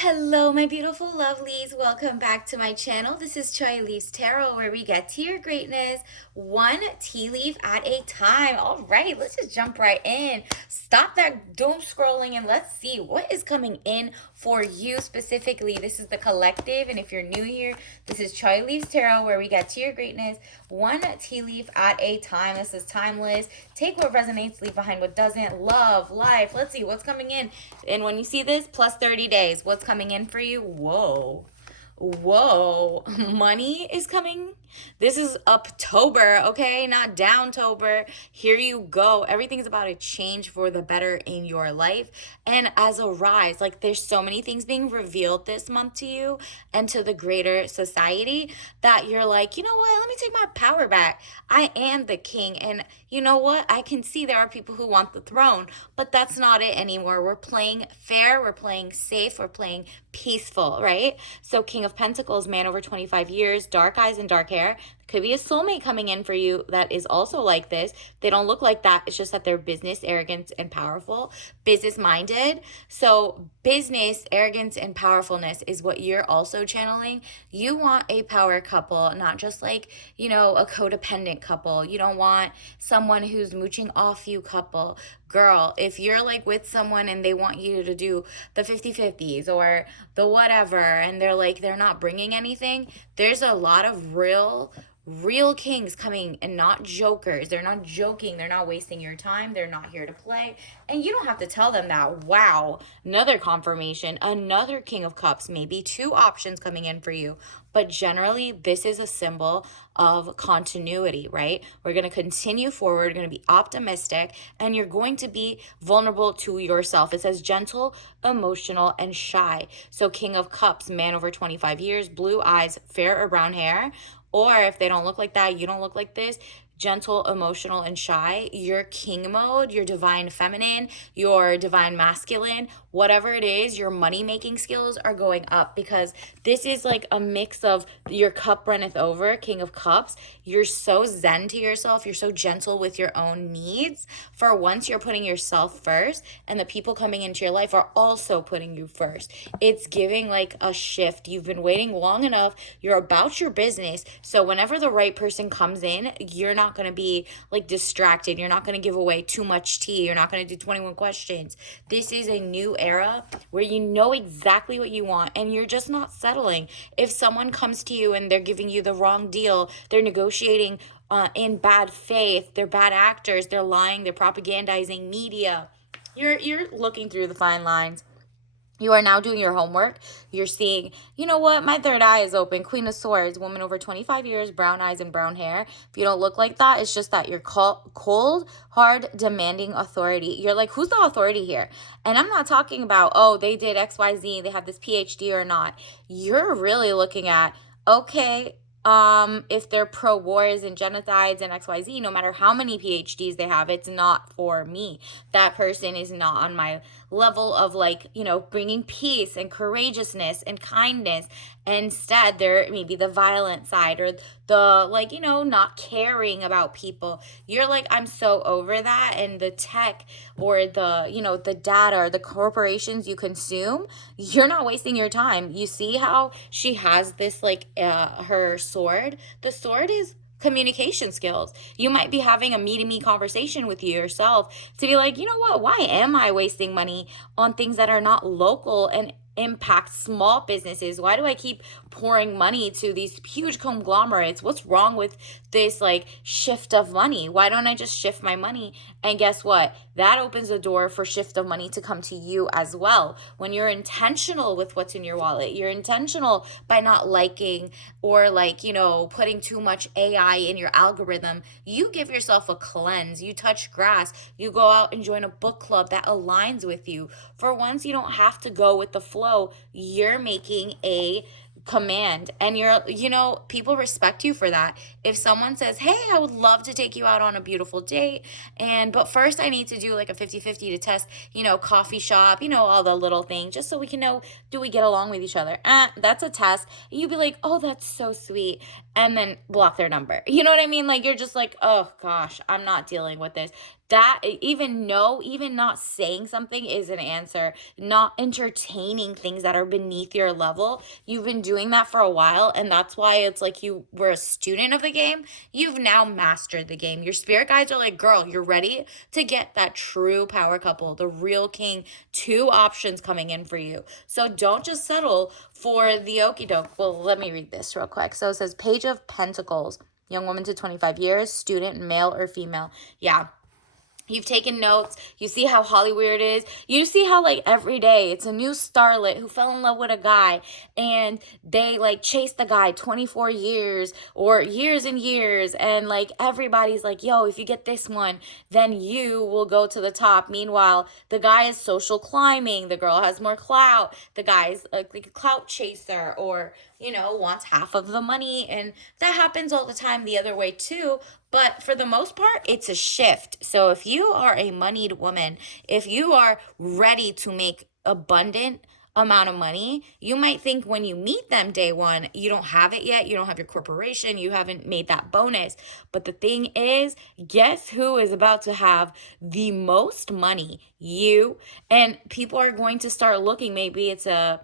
Hello, my beautiful lovelies. Welcome back to my channel. This is Choi Leaves Tarot, where we get to your greatness one tea leaf at a time. All right, let's just jump right in. Stop that doom scrolling and let's see what is coming in for you specifically. This is the collective, and if you're new here, this is Choi Leaves Tarot, where we get to your greatness one tea leaf at a time. This is timeless. Take what resonates, leave behind what doesn't. Love, life. Let's see what's coming in. And when you see this, plus 30 days, what's coming in for you? Whoa, money is coming. This is October, okay? Not downtober. Here you go. Everything's about to change for the better in your life. And as a rise, like there's so many things being revealed this month to you and to the greater society that you're like, you know what? Let me take my power back. I am the king. And you know what? I can see there are people who want the throne, but that's not it anymore. We're playing fair. We're playing safe. We're playing peaceful, right? So King of Pentacles, man over 25 years, dark eyes and dark hair. Could be a soulmate coming in for you that is also like this. They don't look like that. It's just that they're business, arrogant, and powerful, business minded. So business, arrogance, and powerfulness is what you're also channeling. You want a power couple, not just like, a codependent couple. You don't want someone who's mooching off you couple. Girl, if you're like with someone and they want you to do the 50-50s or the whatever, and they're not bringing anything, there's a lot of real kings coming and not jokers. They're not joking. They're not wasting your time. They're not here to play. And you don't have to tell them that. Wow. Another confirmation, another King of Cups, maybe two options coming in for you. But generally, this is a symbol of continuity, right? We're going to continue forward. We're going to be optimistic, and you're going to be vulnerable to yourself. It says gentle, emotional, and shy. So King of Cups, man over 25 years, blue eyes, fair or brown hair. Or if they don't look like that, you don't look like this, gentle, emotional, and shy, your king mode, your divine feminine, your divine masculine, whatever it is, your money making skills are going up, because this is like a mix of your cup runneth over, King of Cups. You're so zen to yourself. You're so gentle with your own needs. For once, you're putting yourself first, and the people coming into your life are also putting you first. It's giving like a shift. You've been waiting long enough. You're about your business. So whenever the right person comes in, you're not going to be like distracted. You're not going to give away too much tea. You're not going to do 21 questions. This is a new era where you know exactly what you want, and you're just not settling. If someone comes to you and they're giving you the wrong deal, they're negotiating in bad faith, they're bad actors, they're lying, they're propagandizing media. You're looking through the fine lines. You are now doing your homework. You're seeing, you know what? My third eye is open. Queen of Swords, woman over 25 years, brown eyes and brown hair. If you don't look like that, it's just that you're cold, hard, demanding authority. You're like, who's the authority here? And I'm not talking about, oh, they did XYZ, they have this PhD or not. You're really looking at, okay, if they're pro wars and genocides and XYZ, no matter how many PhDs they have, it's not for me. That person is not on my level of like, bringing peace and courageousness and kindness. Instead, they're maybe the violent side or the like, not caring about people. You're like, I'm so over that. And the tech or the data or the corporations you consume, you're not wasting your time. You see how she has this like her sword. The sword is communication skills. You might be having a me-to-me conversation with yourself to be like, you know what, why am I wasting money on things that are not local and impact small businesses? Why do I keep pouring money to these huge conglomerates? What's wrong with this like shift of money? Why don't I just shift my money? And guess what? That opens the door for shift of money to come to you as well. When you're intentional with what's in your wallet, you're intentional by not liking or putting too much AI in your algorithm. You give yourself a cleanse. You touch grass. You go out and join a book club that aligns with you. For once, you don't have to go with the flow. You're making a command, and people respect you for that. If someone says, hey, I would love to take you out on a beautiful date, but first I need to do like a 50-50 to test, coffee shop, all the little things, just so we can know, do we get along with each other? That's a test. You'd be like, oh, that's so sweet, and then block their number. You know what I mean? Like, you're just like, oh gosh, I'm not dealing with this. that, even no, even not saying something is an answer. Not entertaining things that are beneath your level, you've been doing that for a while, and that's why it's like you were a student of the game. You've now mastered the game. Your spirit guides are like, girl, you're ready to get that true power couple, the real king. Two options coming in for you, so don't just settle for the okie doke. Well, let me read this real quick. So it says, Page of Pentacles, young woman to 25 years, student, male or female. Yeah, you've taken notes. You see how Hollywood is. You see how, like, every day it's a new starlet who fell in love with a guy, and they like chase the guy 24 years or years and years, and like everybody's like, yo, if you get this one, then you will go to the top. Meanwhile, the guy is social climbing, the girl has more clout, the guy's like a clout chaser, or wants half of the money. And that happens all the time the other way too. But for the most part, it's a shift. So if you are a moneyed woman, if you are ready to make abundant amount of money, you might think when you meet them day one, you don't have it yet. You don't have your corporation. You haven't made that bonus. But the thing is, guess who is about to have the most money? You. And people are going to start looking. Maybe it's a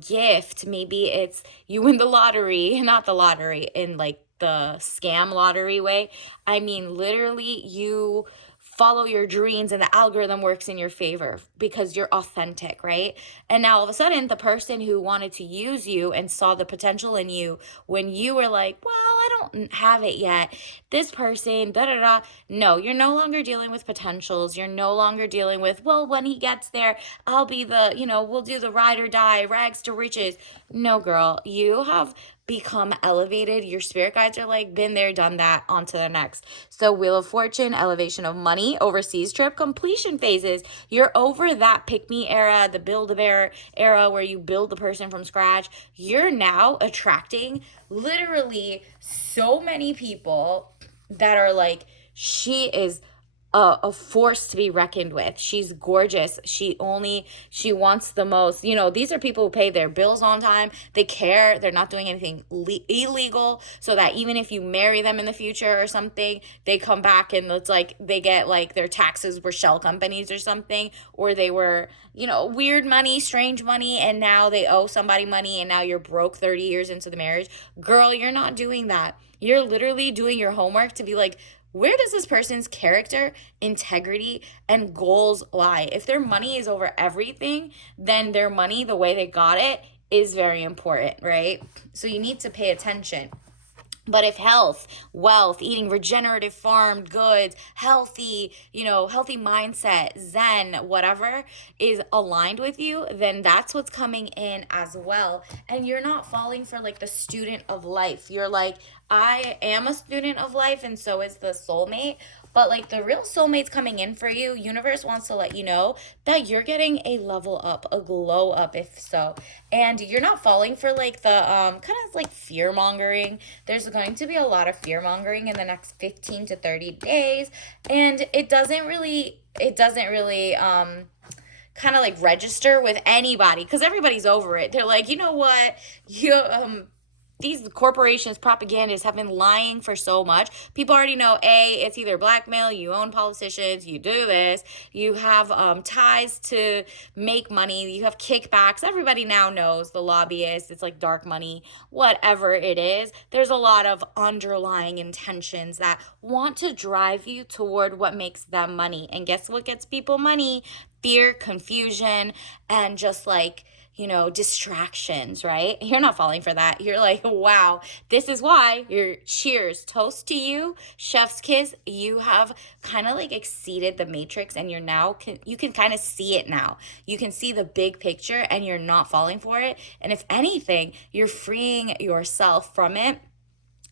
gift. Maybe it's you win the lottery, not the lottery in like the scam lottery way. I mean, literally, you follow your dreams and the algorithm works in your favor because you're authentic, right? And now all of a sudden, the person who wanted to use you and saw the potential in you when you were like, well, I don't have it yet, this person, da da da. No, you're no longer dealing with potentials. You're no longer dealing with, well, when he gets there, I'll be we'll do the ride or die, rags to riches. No, girl, you have become elevated. Your spirit guides are like, been there, done that, on to the next. So Wheel of Fortune, elevation of money, overseas trip, completion phases. You're over that pick me era, the build a bear era where you build the person from scratch. You're now attracting literally so many people that are like, she is a force to be reckoned with. She's gorgeous. She wants the most. These are people who pay their bills on time. They care. They're not doing anything illegal, so that even if you marry them in the future or something, they come back and it's like they get like their taxes were shell companies or something, or they were, weird money, strange money, and now they owe somebody money, and now you're broke 30 years into the marriage. Girl, you're not doing that. You're literally doing your homework to be like, where does this person's character, integrity, and goals lie? If their money is over everything, then their money, the way they got it, is very important, right? So you need to pay attention. But if health, wealth, eating regenerative farmed goods, healthy mindset, Zen, whatever is aligned with you, then that's what's coming in as well. And you're not falling for like the student of life. You're like, I am a student of life, and so is the soulmate. But like the real soulmate's coming in for you. Universe wants to let you know that you're getting a level up, a glow up, if so. And you're not falling for like the kind of like fear mongering. There's going to be a lot of fear mongering in the next 15 to 30 days. And it doesn't really kind of like register with anybody because everybody's over it. They're like, you know what? These corporations, propagandists have been lying for so much. People already know, it's either blackmail, you own politicians, you do this, you have ties to make money, you have kickbacks. Everybody now knows the lobbyists, it's like dark money, whatever it is. There's a lot of underlying intentions that want to drive you toward what makes them money. And guess what gets people money? Fear, confusion, and just like, distractions, right? You're not falling for that. You're like, wow, this is why. You're cheers, toast to you, chef's kiss. You have kind of like exceeded the matrix, and you're now, you can kind of see it now. You can see the big picture, and you're not falling for it. And if anything, you're freeing yourself from it.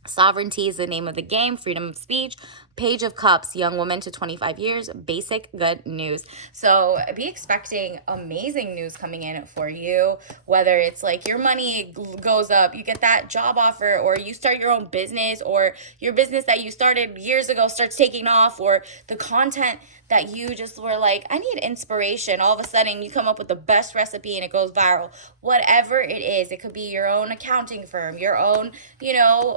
Sovereignty is the name of the game, freedom of speech. Page of Cups, young woman to 25 years, basic good news. So be expecting amazing news coming in for you, whether it's like your money goes up, you get that job offer, or you start your own business, or your business that you started years ago starts taking off, or the content that you just were like, I need inspiration. All of a sudden you come up with the best recipe and it goes viral. Whatever it is, it could be your own accounting firm, your own,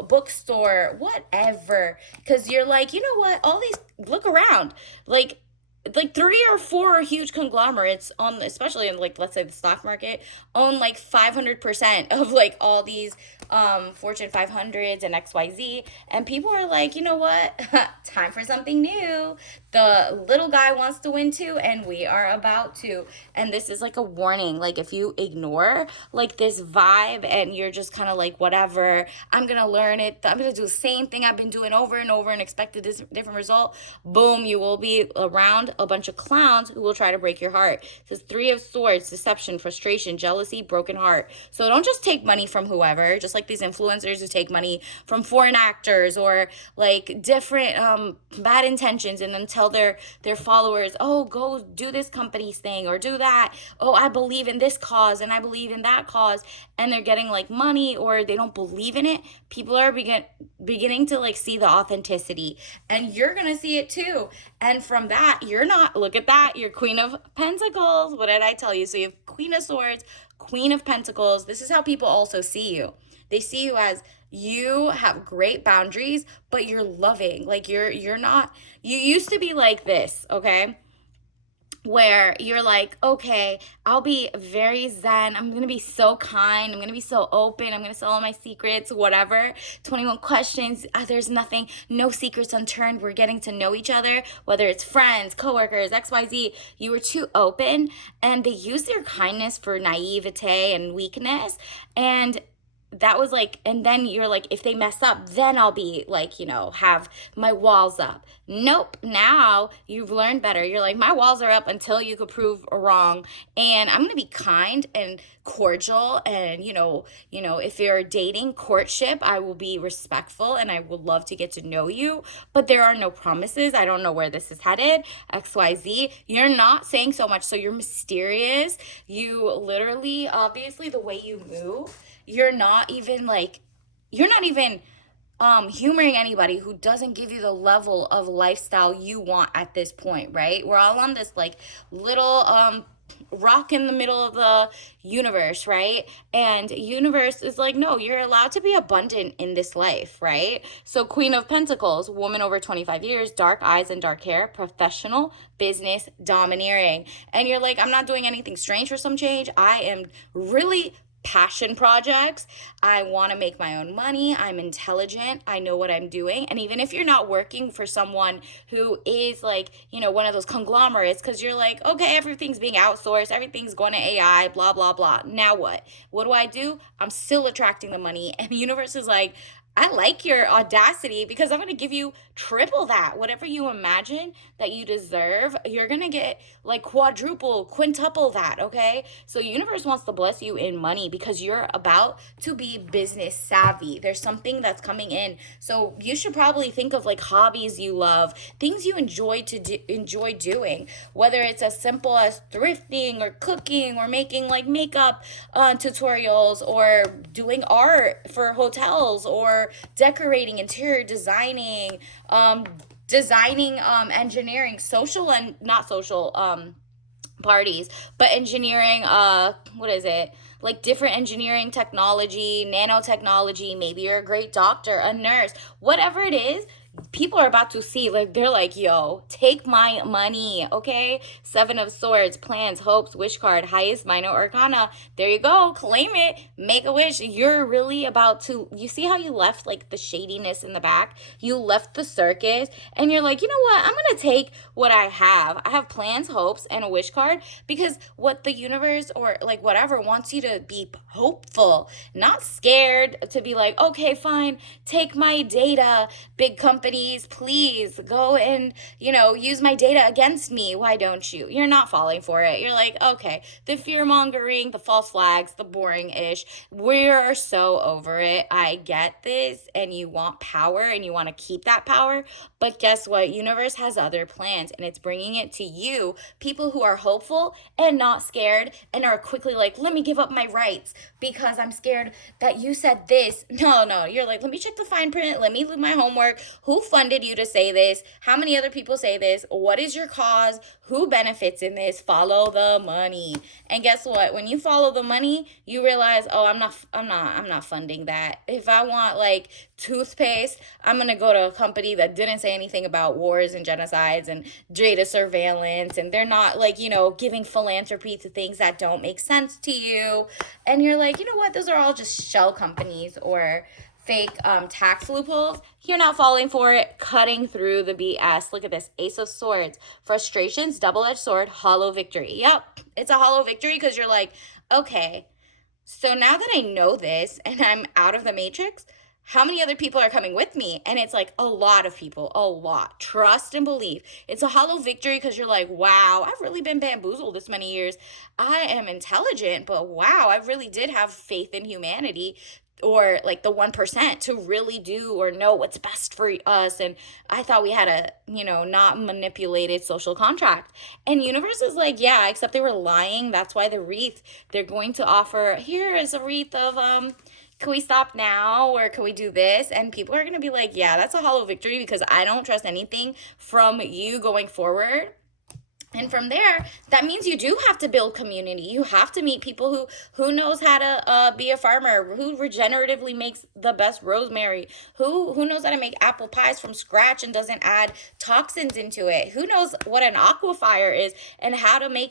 bookstore, whatever. Because you're like, know what? All these, look around. Like, 3 or 4 huge conglomerates on, especially in, like, let's say the stock market, own like 500% of like all these Fortune 500s and XYZ. And people are like, you know what? Time for something new. The little guy wants to win too, and we are about to. And this is like a warning. Like, if you ignore like this vibe and you're just kind of like, whatever, I'm gonna learn it, I'm gonna do the same thing I've been doing over and over and expect a different result, boom, you will be around a bunch of clowns who will try to break your heart. It says 3 of Swords: deception, frustration, jealousy, broken heart. So don't just take money from whoever, just like these influencers who take money from foreign actors or like different bad intentions, and then tell their followers, oh, go do this company's thing or do that. Oh, I believe in this cause and I believe in that cause, and they're getting like money, or they don't believe in it. People are beginning to like see the authenticity, and you're gonna see it too. And from that, you're not, look at that, you're Queen of Pentacles. What did I tell you? So you have Queen of Swords, Queen of Pentacles. This is how people also see you. They see you as, you have great boundaries, but you're loving. Like, you're not, you used to be like this, okay? Where you're like, okay, I'll be very zen. I'm going to be so kind. I'm going to be so open. I'm going to tell all my secrets, whatever. 21 questions. There's nothing, no secrets unturned. We're getting to know each other, whether it's friends, coworkers, XYZ. You were too open, and they use their kindness for naivete and weakness. And that was like, and then you're like, if they mess up, then I'll be like, have my walls up. Nope. Now you've learned better. You're like, my walls are up until you could prove wrong. And I'm going to be kind and cordial. And, if you're dating, courtship, I will be respectful and I would love to get to know you. But there are no promises. I don't know where this is headed. XYZ. You're not saying so much. So you're mysterious. You literally, obviously, the way you move, you're not even humoring anybody who doesn't give you the level of lifestyle you want at this point, right? We're all on this like little rock in the middle of the universe, right? And universe is like, no, you're allowed to be abundant in this life, right? So Queen of Pentacles, woman over 25 years, dark eyes and dark hair, professional, business, domineering. And you're like, I'm not doing anything strange for some change. I am really passion projects. I want to make my own money. I'm intelligent. I know what I'm doing. And even if you're not working for someone who is like, one of those conglomerates, because you're like, okay, everything's being outsourced, everything's going to AI, blah, blah, blah. Now what? What do? I'm still attracting the money. And the universe is like, I like your audacity, because I'm going to give you triple that. Whatever you imagine that you deserve, you're going to get like quadruple, quintuple that, okay? So universe wants to bless you in money because you're about to be business savvy. There's something that's coming in. So you should probably think of like hobbies you love, things you enjoy doing, whether it's as simple as thrifting or cooking or making like makeup tutorials, or doing art for hotels, or decorating, interior designing, engineering, social and not social parties, but engineering, what is it? Like different engineering technology, nanotechnology. Maybe you're a great doctor, a nurse, whatever it is. People are about to see, like, they're like, yo, take my money, okay? 7 of Swords, plans, hopes, wish card, highest minor arcana. There you go. Claim it. Make a wish. You're really about to, you see how you left, like, the shadiness in the back? You left the circus, and you're like, you know what? I'm going to take what I have. I have plans, hopes, and a wish card, because what the universe or, like, whatever wants you to be hopeful, not scared to be like, okay, fine, take my data, big company. Please go and, use my data against me. Why don't you? You're not falling for it. You're like, okay, the fear mongering, the false flags, the boring ish. We're so over it. I get this. And you want power and you want to keep that power. But guess what? Universe has other plans, and it's bringing it to you. People who are hopeful and not scared and are quickly like, let me give up my rights because I'm scared that you said this. No. You're like, let me check the fine print. Let me do my homework. Who funded you to say this? How many other people say this? What is your cause? Who benefits in this? Follow the money. And guess what? When you follow the money, you realize, oh, I'm not funding that. If I want like toothpaste, I'm gonna go to a company that didn't say anything about wars and genocides and data surveillance, and they're not like, giving philanthropy to things that don't make sense to you. And you're like, you know what? Those are all just shell companies or fake tax loopholes. You're not falling for it, cutting through the BS. Look at this. Ace of Swords. Frustrations, double-edged sword, hollow victory. Yep, it's a hollow victory because you're like, okay, so now that I know this and I'm out of the matrix, how many other people are coming with me? And it's like a lot of people, a lot. Trust and believe. It's a hollow victory because you're like, wow, I've really been bamboozled this many years. I am intelligent, but wow, I really did have faith in humanity, or like the 1%, to really do or know what's best for us. And I thought we had a, not manipulated social contract. And universe is like, yeah, except they were lying. That's why the wreath, they're going to offer, here is a wreath of, can we stop now, or can we do this? And people are going to be like, yeah, that's a hollow victory because I don't trust anything from you going forward. And from there, that means you do have to build community. You have to meet people who knows how to be a farmer, who regeneratively makes the best rosemary, who knows how to make apple pies from scratch and doesn't add toxins into it, who knows what an aquifer is and how to make